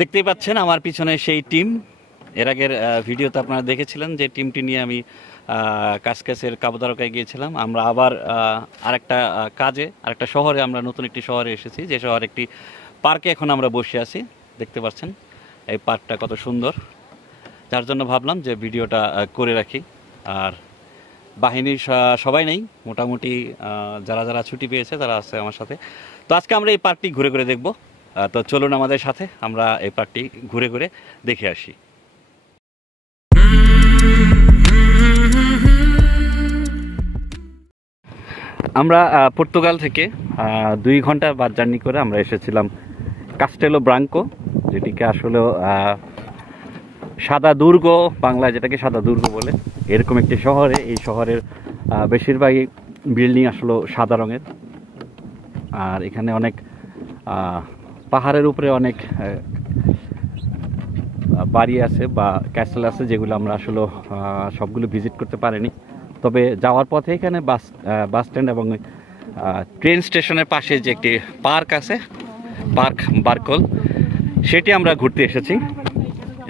দেখতেই পাচ্ছেন আমার পিছনে সেই টিম। এর আগের ভিডিওতে আপনারা দেখেছিলেন যে টিমটি নিয়ে আমি কাছকাছের কাবুতারকায় গিয়েছিলাম। আমরা আবার আরেকটা শহরে, আমরা নতুন একটি শহরে এসেছি, যে শহরে একটি পার্কে এখন আমরা বসে আছি। দেখতে পাচ্ছেন এই পার্কটা কত সুন্দর, যার জন্য ভাবলাম যে ভিডিওটা করে রাখি। আর বাহিনীর সবাই নেই, মোটামুটি যারা যারা ছুটি পেয়েছে তারা আছে আমার সাথে। তো আজকে আমরা এই পার্কটি ঘুরে ঘুরে দেখব। তো চলুন আমাদের সাথে আমরা এই পার্কটি ঘুরে ঘুরে দেখে আসি। আমরা পর্তুগাল থেকে 2 ঘন্টা বাস জার্নি করে আমরা এসেছিলাম কাস্টেলো ব্রাঙ্কো, যেটিকে আসলে সাদা দুর্গ, বাংলায় যেটাকে সাদা দুর্গ বলে, এরকম একটি শহরে। এই শহরের বেশিরভাগই বিল্ডিং আসলে সাদা রঙের। আর এখানে অনেক পাহাড়ের উপরে অনেক বাড়ি আছে বা ক্যাসেল আছে, যেগুলো আমরা আসলে সবগুলো ভিজিট করতে পারিনি। তবে যাওয়ার পথে এখানে বাস স্ট্যান্ড এবং ট্রেন স্টেশনের পাশে যে একটি পার্ক আছে, পার্ক বারকল, সেটি আমরা ঘুরতে এসেছি।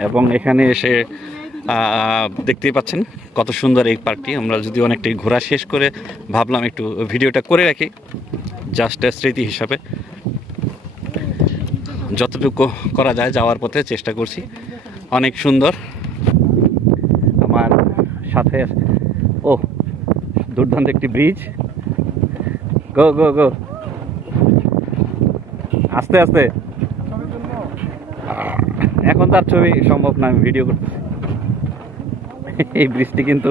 এবং এখানে এসে দেখতেই পাচ্ছেন কত সুন্দর এই পার্কটি। আমরা যদি অনেকটাই ঘোরা শেষ করে ভাবলাম একটু ভিডিওটা করে রাখি, জাস্ট স্মৃতি হিসাবে। যতটুকু করা যায় যাওয়ার পথে চেষ্টা করছি। অনেক সুন্দর। আমার সাথে দুর্দান্ত একটি ব্রিজ। গো গো গো, আস্তে আস্তে। এখন তার ছবি সম্ভব না, আমি ভিডিও করতেছি। এই ব্রিজটি কিন্তু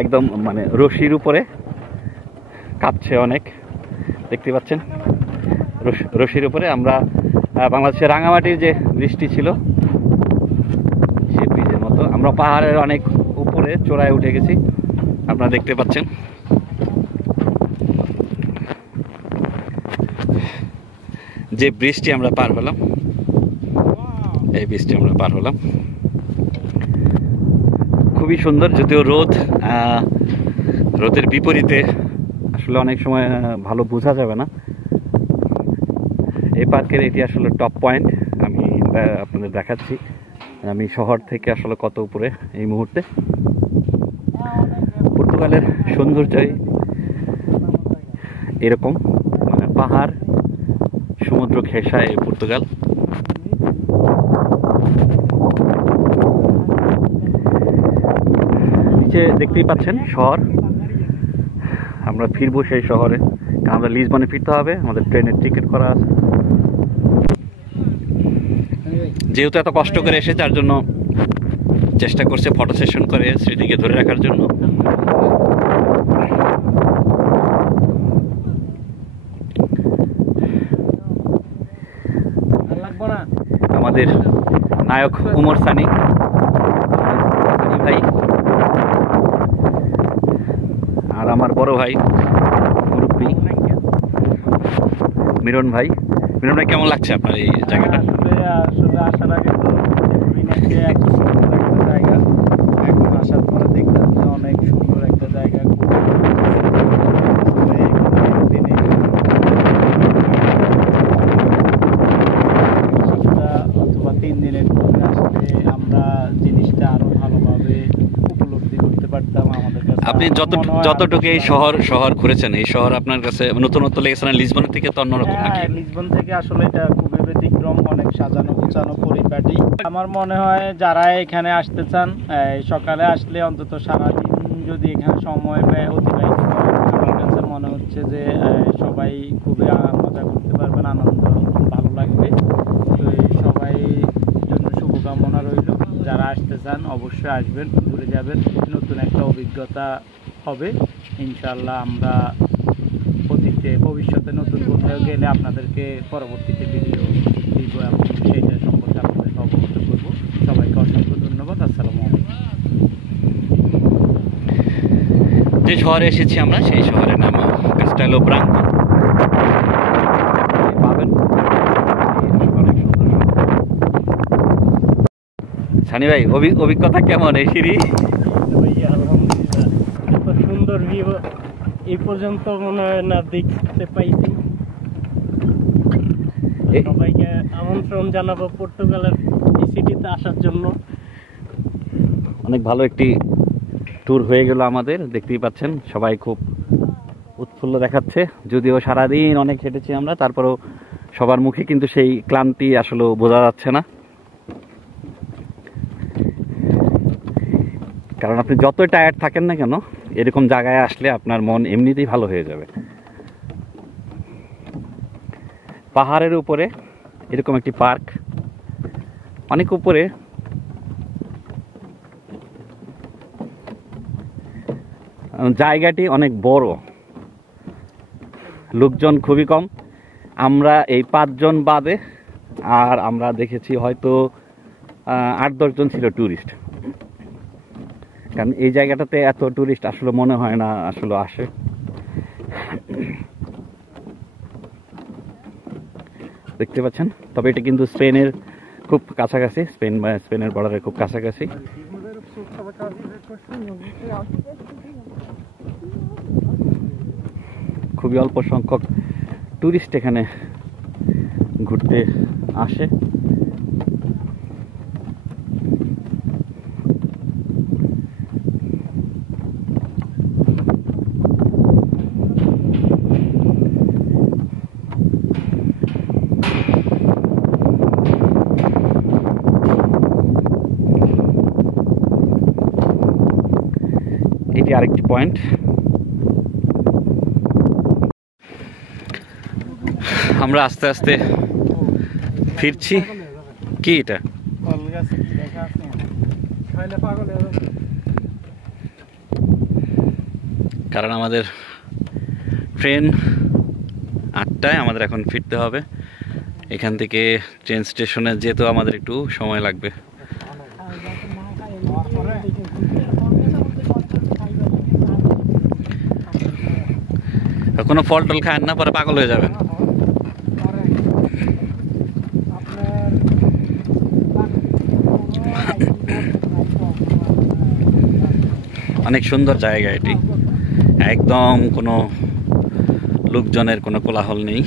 একদম মানে রশির উপরে কাঁপছে অনেক, দেখতে পাচ্ছেন রশির উপরে। আমরা বাংলাদেশের রাঙামাটির যে ব্রিজটি ছিল সেই ব্রিজের মতো আমরা পাহাড়ের অনেক উপরে চূড়ায় উঠে গেছি, আপনারা দেখতে পাচ্ছেন। যে ব্রিজটি আমরা পার হলাম, এই ব্রিজটি আমরা পার হলাম, খুবই সুন্দর। যদিও রোদের বিপরীতে আসলে অনেক সময় ভালো বোঝা যাবে না। এই পার্কের এটি আসলে টপ পয়েন্ট, আমি আপনাদের দেখাচ্ছি। আমি শহর থেকে আসলে কত উপরে এই মুহূর্তে। পর্তুগালের সৌন্দর্যই এরকম, মানে পাহাড় সমুদ্র ঘেঁষা এই পর্তুগাল। নিচে দেখতেই পাচ্ছেন শহর। আমরা ফিরবো সেই শহরে, আমরা লিসবনে ফিরতে হবে, আমাদের ট্রেনের টিকিট করা আছে। যেহেতু এত কষ্ট করে এসে, যার জন্য চেষ্টা করছে ফটো সেশন করে স্মৃতিকে ধরে রাখার জন্য। আমাদের নায়ক উমর সানি ভাই, আর আমার বড় ভাই মুরব্বী মিরন ভাই। মিরন ভাই, কেমন লাগছে আপনার এই জায়গাটা? আসলে আসার আগে তো এত সুন্দর একটা জায়গা, এখন আসার পরে দেখলাম যে অনেক সুন্দর একটা জায়গা। অথবা 3 দিনের ট্যুরে আসলে আমরা জিনিসটা আরো ভালোভাবে উপলব্ধি করতে পারতাম। আমাদের কাছে আপনি যতটুকু এই শহর ঘুরেছেন, এই শহর আপনার কাছে নতুনত্ব লেগেছে না? লিসবনের থেকে তো অন্যরকম নাকি? লিসবন থেকে আসলে এটা খুবই ব্যতিক্রম, অনেক সাজানো গোছানো পরিপাটি। আমার মনে হয় যারা এখানে আসতে চান, সকালে আসলে অন্তত সারাদিন যদি এখানে সময় অতিবাহিত করেন, আমার কাছে মনে হচ্ছে যে সবাই খুবই মজা করতে পারবেন, আনন্দ ভালো লাগবে। তো সবাই জন্য শুভকামনা রইল। যারা আসতে চান অবশ্যই আসবেন, ঘুরে যাবেন, নতুন একটা অভিজ্ঞতা হবে ইনশাআল্লাহ। আমরা ভবিষ্যতে নতুন কোথাও গেলে আপনাদেরকে পরবর্তীতে ভিডিও দিব এবং সেইটা সম্পর্কে আপনাদেরকে অবগত করবো। সবাইকে অসংখ্য ধন্যবাদ। আসসালামু আলাইকুম। যে শহরে এসেছি আমরা, সেই শহরের নাম কাস্টেলো ব্রাঙ্কো। পাবেন অনেক সুন্দর। সানি ভাই, অভিজ্ঞতা কেমন এই সিঁড়ি? আলহামদুলিল্লাহ, এত সুন্দর ভিউ এই পর্যন্ত মনে হয় না দেখতে পাইছি। সবাইকে আমন্ত্রণ জানাবো পর্তুগালের এই সিটিতে আসার জন্য। অনেক ভালো একটি ট্যুর হয়ে গেল আমাদের, দেখতেই পাচ্ছেন সবাই খুব উৎফুল্ল দেখাচ্ছে। যদিও সারাদিন অনেক হেঁটেছি আমরা, তারপরেও সবার মুখে কিন্তু সেই ক্লান্তি আসলে বোঝা যাচ্ছে না। কারণ আপনি যতই টায়ার্ড থাকেন না কেন, এরকম জায়গায় আসলে আপনার মন এমনিতেই ভালো হয়ে যাবে। পাহাড়ের উপরে এরকম একটি পার্ক, অনেক উপরে, জায়গাটি অনেক বড়, লোকজন খুবই কম। আমরা এই 5 জন বাদে আর আমরা দেখেছি হয়তো 8-10 জন ছিল ট্যুরিস্ট। কারণ এই জায়গাটাতে এত ট্যুরিস্ট আসলে মনে হয় না আসলে আসে। দেখতে পাচ্ছেন, তবে এটা কিন্তু স্পেনের খুব কাছাকাছি, স্পেনের বর্ডারের খুব কাছাকাছি। খুবই অল্প সংখ্যক ট্যুরিস্ট এখানে ঘুরতে আসে। এটি আরেকটি পয়েন্ট। আমরা আস্তে আস্তে ফিরছি। কি এটা? কারণ আমাদের ট্রেন 8টায়, আমাদের এখন ফিরতে হবে এখান থেকে। ট্রেন স্টেশনে যেতে আমাদের একটু সময় লাগবে। কোনো ফল টল খায় না, পরে পাগল হয়ে যাবেন। অনেক সুন্দর জায়গা এটি, একদম কোনো লোকজনের কোনো কোলাহল নেই।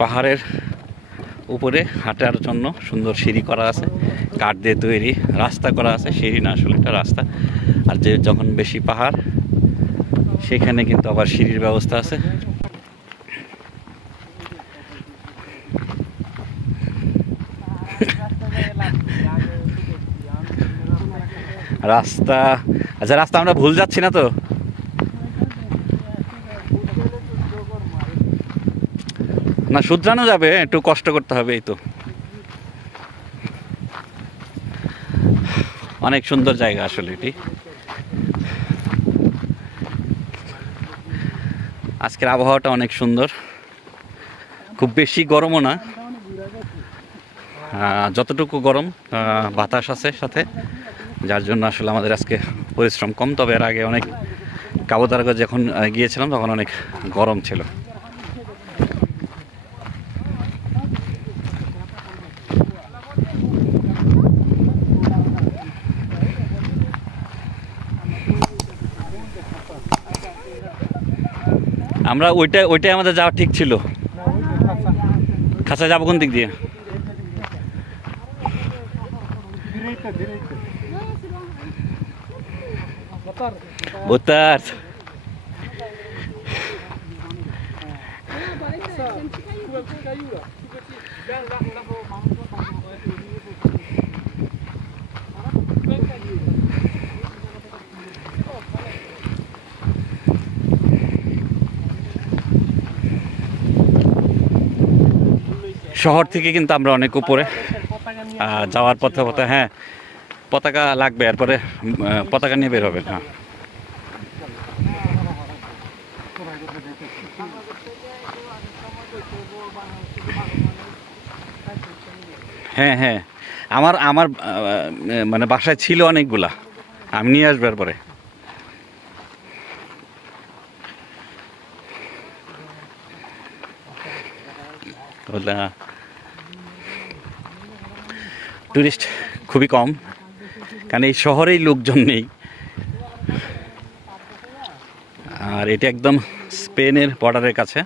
পাহাড়ের উপরে হাঁটার জন্য সুন্দর সিঁড়ি করা আছে, কাঠ দিয়ে তৈরি রাস্তা করা আছে, সিঁড়ি না আসলে এটা রাস্তা। আর যে যখন বেশি পাহাড় সেখানে কিন্তু আবার সিঁড়ির ব্যবস্থা আছে। রাস্তা, আচ্ছা রাস্তা আমরা ভুল যাচ্ছি না তো? না, শুধরানো যাবে, একটু কষ্ট করতে হবে। এই তো অনেক সুন্দর জায়গা আসলে এটি। আজকের আবহাওয়াটা অনেক সুন্দর, খুব বেশি গরমও না, যতটুকু গরম বাতাস আছে সাথে, যার জন্য আসলে আমাদের আজকে পরিশ্রম কম। তবে এর আগে অনেক কাবুতারাগা যখন গিয়েছিলাম তখন অনেক গরম ছিল। আমরা ওইটাই আমাদের যাওয়া ঠিক ছিল। খাঁচা যাবো কোন দিক দিয়ে? Boa শহর থেকে কিন্তু আমরা অনেক উপরে, যাওয়ার পথে পথে হ্যাঁ পতাকা লাগবে, এরপরে পতাকা নিয়ে বের হবে। হ্যাঁ হ্যাঁ আমার আমার মানে বাসায় ছিল অনেকগুলা, আমি নিয়ে আসবো এরপরে। টুরিস্ট খুবই কম, কারণ এই শহরেই লোকজন নেই। আর এটা একদম স্পেনের বর্ডারের কাছে,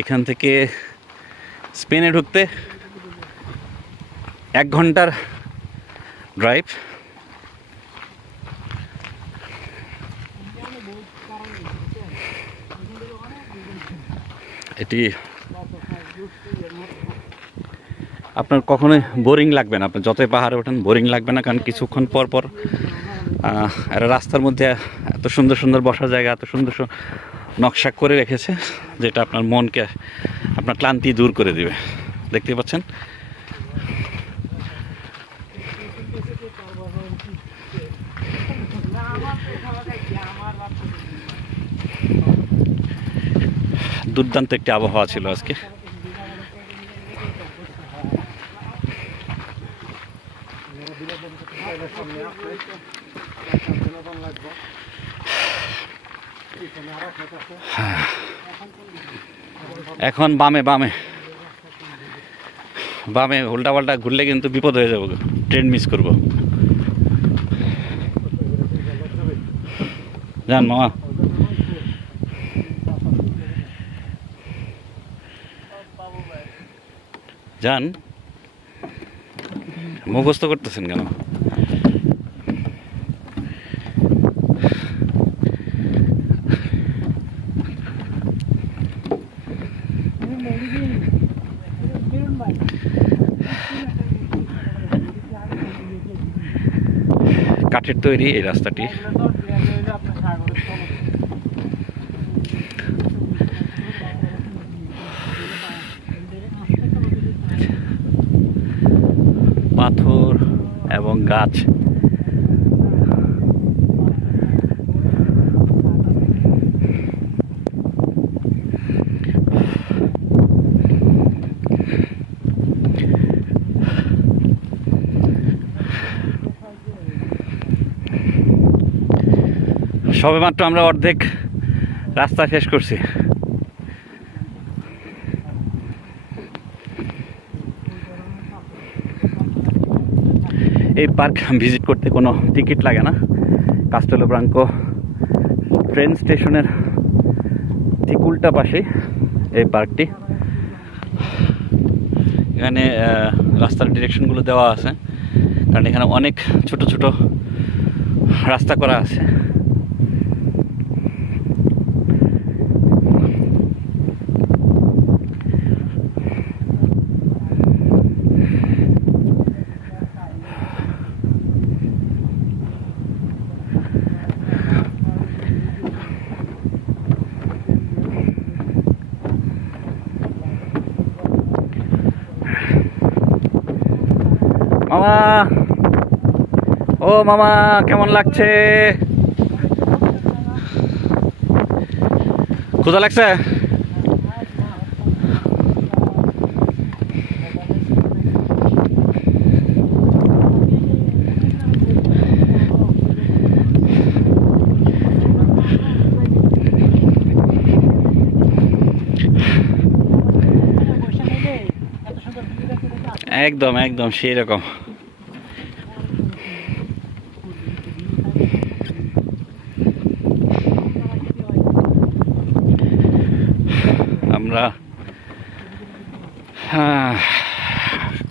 এখান থেকে স্পেনে ঢুকতে 1 ঘন্টার ড্রাইভ। এটি আপনার কখনোই বোরিং লাগবে না, আপনি যতই পাহাড়ে ওঠেন বোরিং লাগবে না, কারণ কিছুক্ষণ পর পর রাস্তার মধ্যে এত সুন্দর সুন্দর বসার জায়গা, এত সুন্দর নকশা করে রেখেছে যেটা আপনার মনকে, আপনার ক্লান্তি দূর করে দিবে। দেখতে পাচ্ছেন দুর্দান্ত একটি আবহাওয়া ছিল আজকে। এখন বামে বামে বামে উল্টা পাল্টা ঘুরলে কিন্তু বিপদ হয়ে যাবো, ট্রেন মিস করব। যান মামা, যান, মুখস্থ করতেছেন কেন? কাঠের তৈরি এই রাস্তাটি। পাথর এবং গাছ, সবেমাত্র আমরা অর্ধেক রাস্তা শেষ করছি। এই পার্ক ভিজিট করতে কোনো টিকিট লাগে না। কাস্টেলো ব্রাঙ্কো ট্রেন স্টেশনের ঠিক উল্টা পাশে এই পার্কটি। এখানে রাস্তার ডিরেকশনগুলো দেওয়া আছে, কারণ এখানে অনেক ছোট ছোট রাস্তা করা আছে। মামা, ও মামা, কেমন লাগছে? ক্ষুধা লাগছে? একদম একদম সেই রকম। আমরা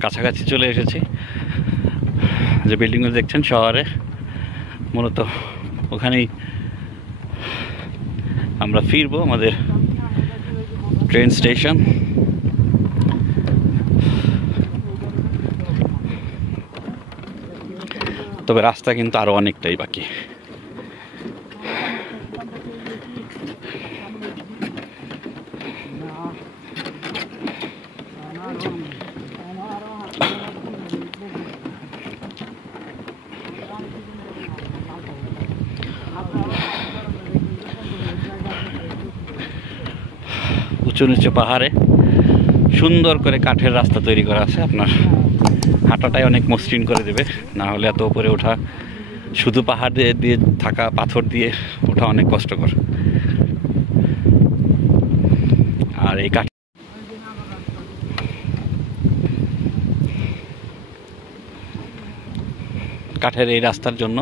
কাছাকাছি চলে এসেছি। যে বিল্ডিংগুলো দেখছেন শহরে, মূলত ওখানেই আমরা ফিরবো, আমাদের ট্রেন স্টেশন। তবে রাস্তা কিন্তু আরো অনেকটাই বাকি। উঁচু নিচু পাহাড়ে সুন্দর করে কাঠের রাস্তা তৈরি করা আছে, আপনার হাঁটাটাই অনেক মসৃণ করে দেবে। না হলে এত উপরে ওঠা, শুধু পাহাড় দিয়ে থাকা পাথর দিয়ে ওঠা অনেক কষ্টকর। আর এই কাঠের এই রাস্তার জন্য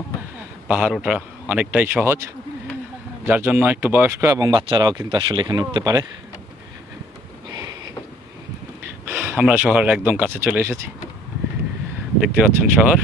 পাহাড় ওঠা অনেকটাই সহজ, যার জন্য একটু বয়স্ক এবং বাচ্চারাও কিন্তু আসলে এখানে উঠতে পারে। আমরা শহরের একদম কাছে চলে এসেছি, দেখতে পাচ্ছেন শহর।